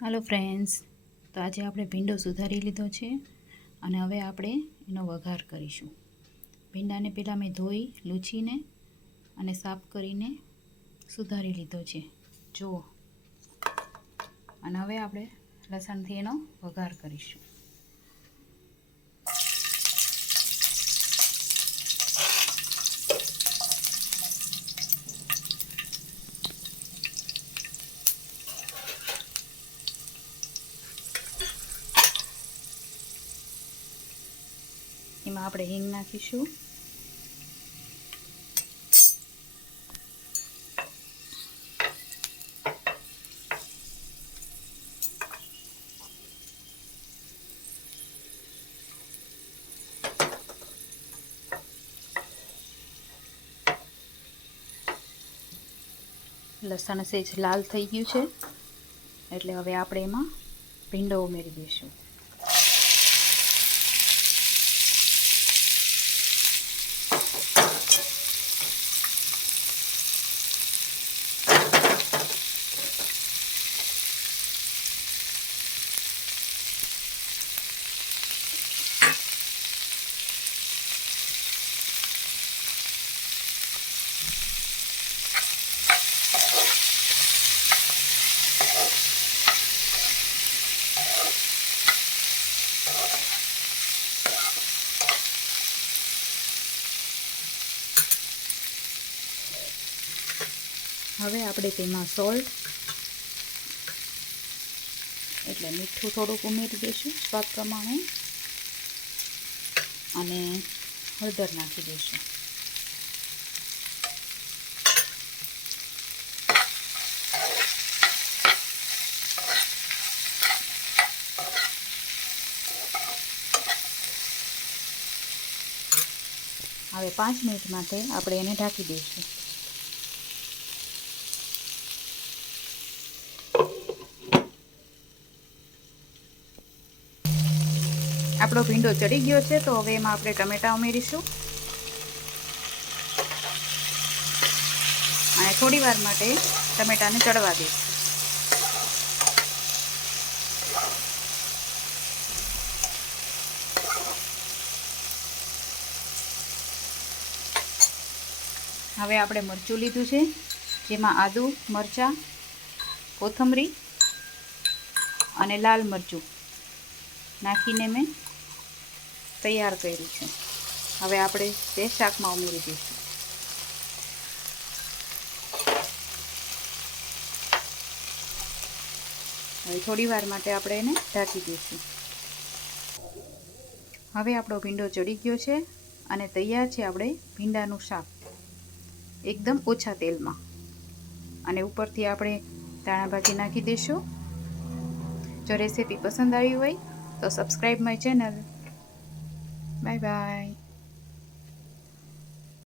Hello friends, तो आज આપણે ભીંડો સુધારી લીધો છે અને હવે આપણે એનો વઘાર કરીશું। ભીંડાને પહેલાં મેં ધોઈ લૂછીને અને સાફ કરીને સુધારી લીધો છે, જુઓ। અને હવે આપણે લસણથી એનો વઘાર કરીશું। એમાં આપણે હિંગ નાખીશું, લસણ સેજ લાલ થઈ ગયું છે એટલે હવે આપણે એમાં ભીંડો ઉમેરી દઈશું। હવે આપણે તેમાં સોલ્ટ એટલે મીઠું થોડુંક ઉમેરી દઈશું સ્વાદ પ્રમાણે અને હળદર નાખી દઈશું। હવે 5 મિનિટ માટે આપણે એને ઢાંકી દઈશું। આપણો ભીંડો ચડી ગયો છે તો હવે એમાં આપણે ટમેટાં ઉમેરીશું અને થોડી વાર માટે ટમેટાને ચડવા દઈશું। હવે આપણે મરચું લીધું છે, જેમાં આદુ, મરચાં, કોથમરી અને લાલ મરચું નાખીને મેં તૈયાર કર્યું છે। હવે આપણે તે શાકમાં ઉમેરી દઈશું। હવે થોડી વાર માટે આપણે એને ઢાંકી દઈશું। હવે આપણો ભીંડો ચડી ગયો છે અને તૈયાર છે આપણે ભીંડાનું શાક એકદમ ઓછા તેલમાં, અને ઉપરથી આપણે ધાણા ભાજી નાખી દઈશું। જો રેસીપી પસંદ આવી હોય તો subscribe my channel. Bye bye.